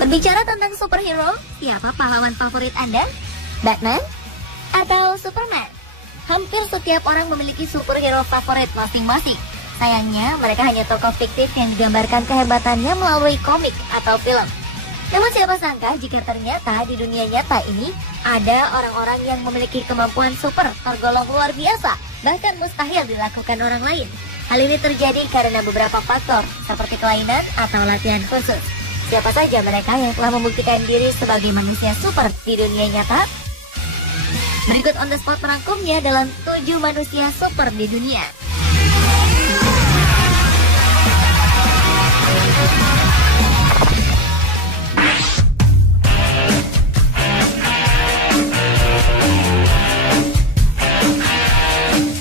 Berbicara tentang superhero, siapa pahlawan favorit Anda? Batman atau Superman? Hampir setiap orang memiliki superhero favorit masing-masing. Sayangnya, mereka hanya tokoh fiktif yang digambarkan kehebatannya melalui komik atau film. Namun siapa sangka jika ternyata di dunia nyata ini ada orang-orang yang memiliki kemampuan super tergolong luar biasa, bahkan mustahil dilakukan orang lain. Hal ini terjadi karena beberapa faktor, seperti kelainan atau latihan khusus. Siapa saja mereka yang telah membuktikan diri sebagai manusia super di dunia nyata? Berikut on the spot merangkumnya dalam 7 manusia super di dunia.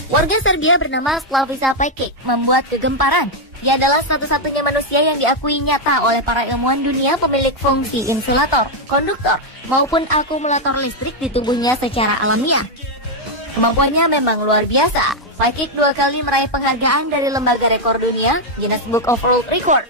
Warga Serbia bernama Slavica Pekic membuat kegemparan. Dia adalah satu-satunya manusia yang diakui nyata oleh para ilmuwan dunia pemilik fungsi insulator, konduktor, maupun akumulator listrik di tubuhnya secara alamiah. Kemampuannya memang luar biasa. Pekic 2 kali meraih penghargaan dari lembaga rekor dunia, Guinness Book of World Record.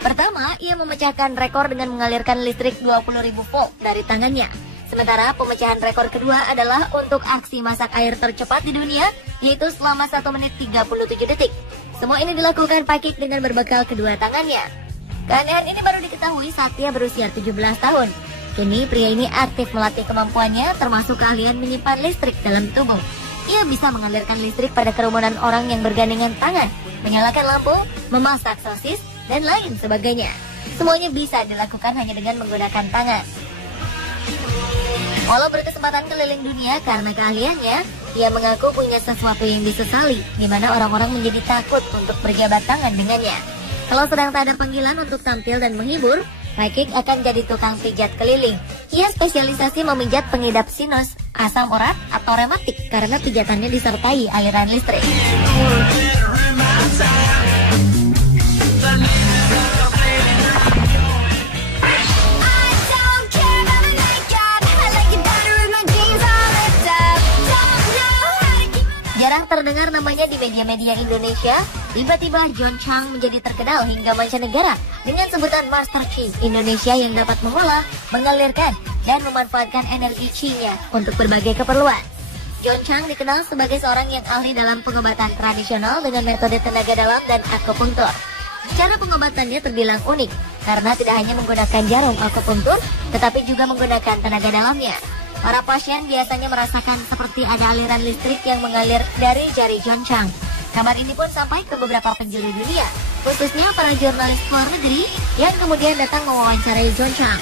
Pertama, ia memecahkan rekor dengan mengalirkan listrik 20.000 volt dari tangannya. Sementara pemecahan rekor kedua adalah untuk aksi masak air tercepat di dunia, yaitu selama 1 menit 37 detik. Semua ini dilakukan Pekic dengan berbekal kedua tangannya. Keanehan ini baru diketahui saat ia berusia 17 tahun. Kini pria ini aktif melatih kemampuannya, termasuk keahlian menyimpan listrik dalam tubuh. Ia bisa mengalirkan listrik pada kerumunan orang yang bergandengan tangan, menyalakan lampu, memasak sosis, dan lain sebagainya. Semuanya bisa dilakukan hanya dengan menggunakan tangan. Walau berkesempatan keliling dunia karena keahliannya, ia mengaku punya sesuatu yang disesali, di mana orang-orang menjadi takut untuk berjabat tangan dengannya. Kalau sedang tak ada panggilan untuk tampil dan menghibur, Pekic akan jadi tukang pijat keliling. Ia spesialisasi memijat pengidap sinus, asam urat, atau rematik karena pijatannya disertai aliran listrik. Jarang terdengar namanya di media-media Indonesia, tiba-tiba John Chang menjadi terkenal hingga mancanegara dengan sebutan Master Chi Indonesia yang dapat mengolah, mengalirkan, dan memanfaatkan energi Chi-nya untuk berbagai keperluan. John Chang dikenal sebagai seorang yang ahli dalam pengobatan tradisional dengan metode tenaga dalam dan akupunktur. Cara pengobatannya terbilang unik karena tidak hanya menggunakan jarum akupunktur, tetapi juga menggunakan tenaga dalamnya. Para pasien biasanya merasakan seperti ada aliran listrik yang mengalir dari jari John Chang. Kabar ini pun sampai ke beberapa penjuru dunia, khususnya para jurnalis luar negeri yang kemudian datang mewawancarai John Chang.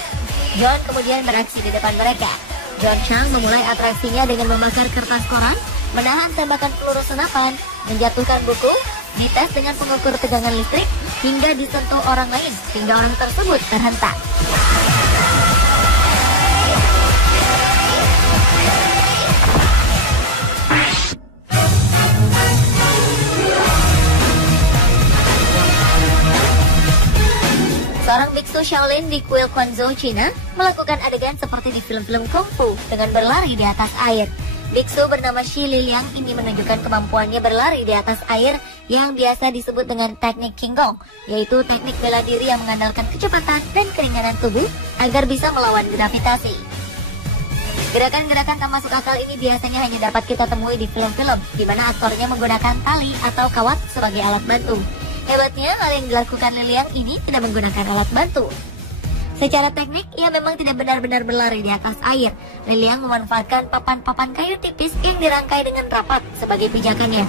John kemudian beraksi di depan mereka. John Chang memulai atraksinya dengan membakar kertas koran, menahan tembakan peluru senapan, menjatuhkan buku, dites dengan pengukur tegangan listrik, hingga disentuh orang lain hingga orang tersebut terhentak. Seorang biksu Shaolin di kuil Quanzhou, China, melakukan adegan seperti di film-film kungfu dengan berlari di atas air. Biksu bernama Shi Liliang ini menunjukkan kemampuannya berlari di atas air yang biasa disebut dengan teknik Qigong, yaitu teknik bela diri yang mengandalkan kecepatan dan keringanan tubuh agar bisa melawan gravitasi. Gerakan-gerakan tak masuk akal ini biasanya hanya dapat kita temui di film-film, di mana aktornya menggunakan tali atau kawat sebagai alat bantu. Hebatnya, hal yang dilakukan Liliang ini tidak menggunakan alat bantu. Secara teknik, ia memang tidak benar-benar berlari di atas air. Liliang memanfaatkan papan-papan kayu tipis yang dirangkai dengan rapat sebagai pijakannya.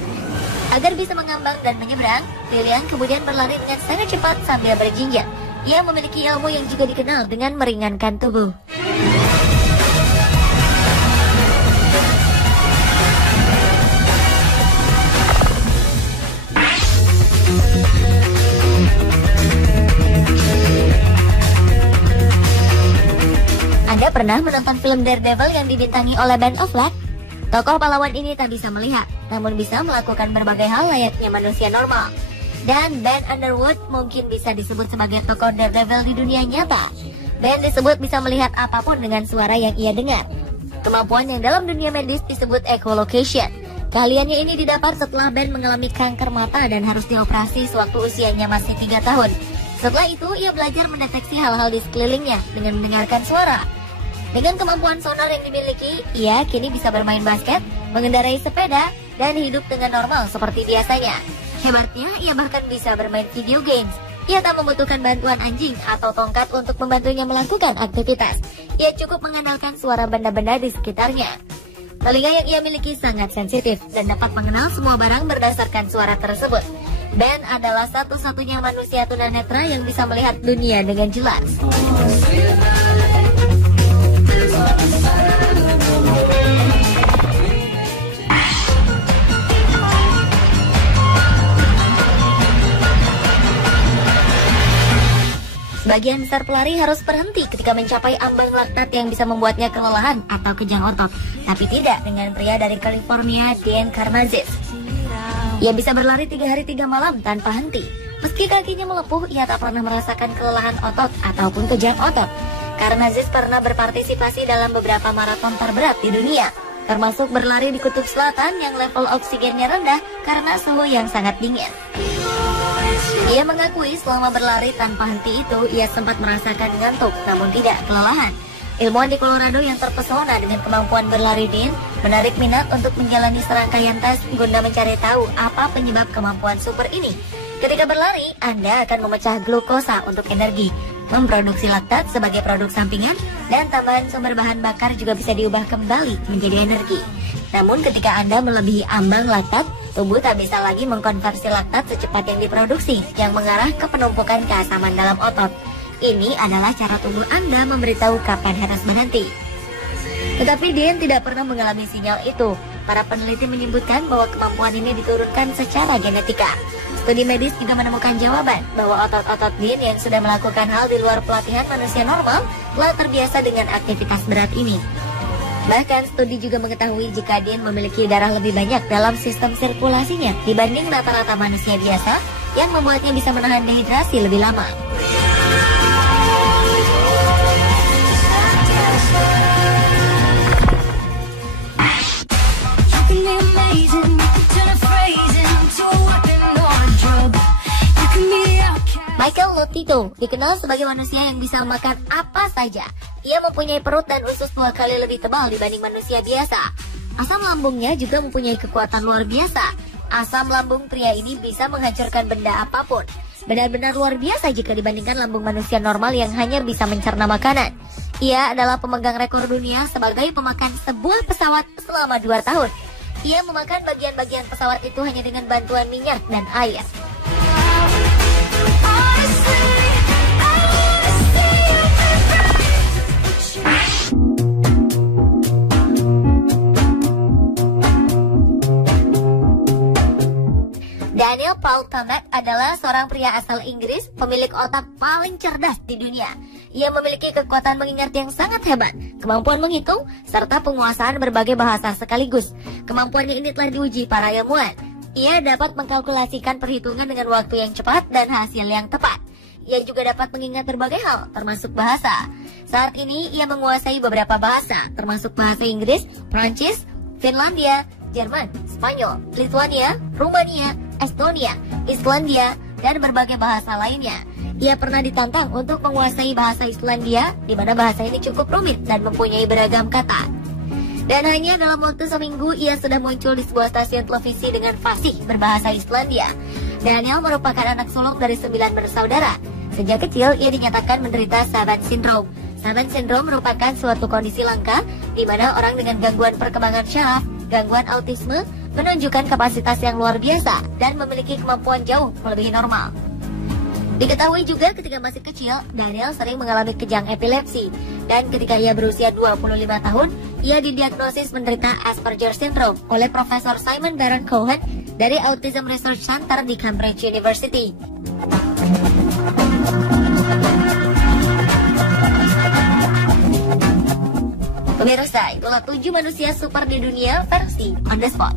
Agar bisa mengambang dan menyeberang, Liliang kemudian berlari dengan sangat cepat sambil berjinjak. Ia memiliki ilmu yang juga dikenal dengan meringankan tubuh. Anda pernah menonton film Daredevil yang dibintangi oleh Ben Affleck? Tokoh pahlawan ini tak bisa melihat, namun bisa melakukan berbagai hal layaknya manusia normal. Dan Ben Underwood mungkin bisa disebut sebagai tokoh Daredevil di dunia nyata. Ben disebut bisa melihat apapun dengan suara yang ia dengar. Kemampuan yang dalam dunia medis disebut echolocation. Keahliannya ini didapat setelah Ben mengalami kanker mata dan harus dioperasi sewaktu usianya masih 3 tahun. Setelah itu, ia belajar mendeteksi hal-hal di sekelilingnya dengan mendengarkan suara. Dengan kemampuan sonar yang dimiliki, ia kini bisa bermain basket, mengendarai sepeda, dan hidup dengan normal seperti biasanya. Hebatnya, ia bahkan bisa bermain video games. Ia tak membutuhkan bantuan anjing atau tongkat untuk membantunya melakukan aktivitas. Ia cukup mengandalkan suara benda-benda di sekitarnya. Telinga yang ia miliki sangat sensitif dan dapat mengenal semua barang berdasarkan suara tersebut. Ben adalah satu-satunya manusia tunanetra yang bisa melihat dunia dengan jelas. Sebagian besar pelari harus berhenti ketika mencapai ambang laktat yang bisa membuatnya kelelahan atau kejang otot. Tapi tidak dengan pria dari California, Dan Karmazis. Ia bisa berlari 3 hari 3 malam tanpa henti. Meski kakinya melepuh, ia tak pernah merasakan kelelahan otot ataupun kejang otot. Karmazis pernah berpartisipasi dalam beberapa maraton terberat di dunia, termasuk berlari di Kutub Selatan yang level oksigennya rendah karena suhu yang sangat dingin. Ia mengakui selama berlari tanpa henti itu, ia sempat merasakan ngantuk, namun tidak kelelahan. Ilmuwan di Colorado yang terpesona dengan kemampuan berlari Dean menarik minat untuk menjalani serangkaian tes guna mencari tahu apa penyebab kemampuan super ini. Ketika berlari, Anda akan memecah glukosa untuk energi, memproduksi laktat sebagai produk sampingan, dan tambahan sumber bahan bakar juga bisa diubah kembali menjadi energi. Namun ketika Anda melebihi ambang laktat, tubuh tak bisa lagi mengkonversi laktat secepat yang diproduksi, yang mengarah ke penumpukan keasaman dalam otot. Ini adalah cara tubuh Anda memberitahu kapan harus berhenti. Tetapi Dean tidak pernah mengalami sinyal itu. Para peneliti menyebutkan bahwa kemampuan ini diturunkan secara genetika. Studi medis juga menemukan jawaban bahwa otot-otot Dean yang sudah melakukan hal di luar pelatihan manusia normal telah terbiasa dengan aktivitas berat ini. Bahkan studi juga mengetahui jika Dean memiliki darah lebih banyak dalam sistem sirkulasinya dibanding rata-rata manusia biasa, yang membuatnya bisa menahan dehidrasi lebih lama. Michael Lotito dikenal sebagai manusia yang bisa makan apa saja. Ia mempunyai perut dan usus 2 kali lebih tebal dibanding manusia biasa. Asam lambungnya juga mempunyai kekuatan luar biasa. Asam lambung pria ini bisa menghancurkan benda apapun. Benar-benar luar biasa jika dibandingkan lambung manusia normal yang hanya bisa mencerna makanan. Ia adalah pemegang rekor dunia sebagai pemakan sebuah pesawat selama 2 tahun. Ia memakan bagian-bagian pesawat itu hanya dengan bantuan minyak dan air. Daniel Paul Tammet adalah seorang pria asal Inggris, pemilik otak paling cerdas di dunia. Ia memiliki kekuatan mengingat yang sangat hebat, kemampuan menghitung, serta penguasaan berbagai bahasa sekaligus. Kemampuannya ini telah diuji para ilmuwan. Ia dapat mengkalkulasikan perhitungan dengan waktu yang cepat dan hasil yang tepat. Ia juga dapat mengingat berbagai hal, termasuk bahasa. Saat ini, ia menguasai beberapa bahasa, termasuk bahasa Inggris, Prancis, Finlandia, Jerman, Spanyol, Lithuania, Rumania, Estonia, Islandia, dan berbagai bahasa lainnya. Ia pernah ditantang untuk menguasai bahasa Islandia, di mana bahasa ini cukup rumit dan mempunyai beragam kata. Dan hanya dalam waktu seminggu, ia sudah muncul di sebuah stasiun televisi dengan fasih berbahasa Islandia. Daniel merupakan anak sulung dari 9 bersaudara. Sejak kecil, ia dinyatakan menderita Savant Syndrome. Savant Syndrome merupakan suatu kondisi langka, di mana orang dengan gangguan perkembangan syaraf, gangguan autisme, menunjukkan kapasitas yang luar biasa dan memiliki kemampuan jauh melebihi normal. Diketahui juga ketika masih kecil, Daniel sering mengalami kejang epilepsi. Dan ketika ia berusia 25 tahun, ia didiagnosis menderita Asperger Syndrome oleh Profesor Simon Baron Cohen dari Autism Research Center di Cambridge University. Pemirsa, itulah 7 manusia super di dunia versi On The Spot.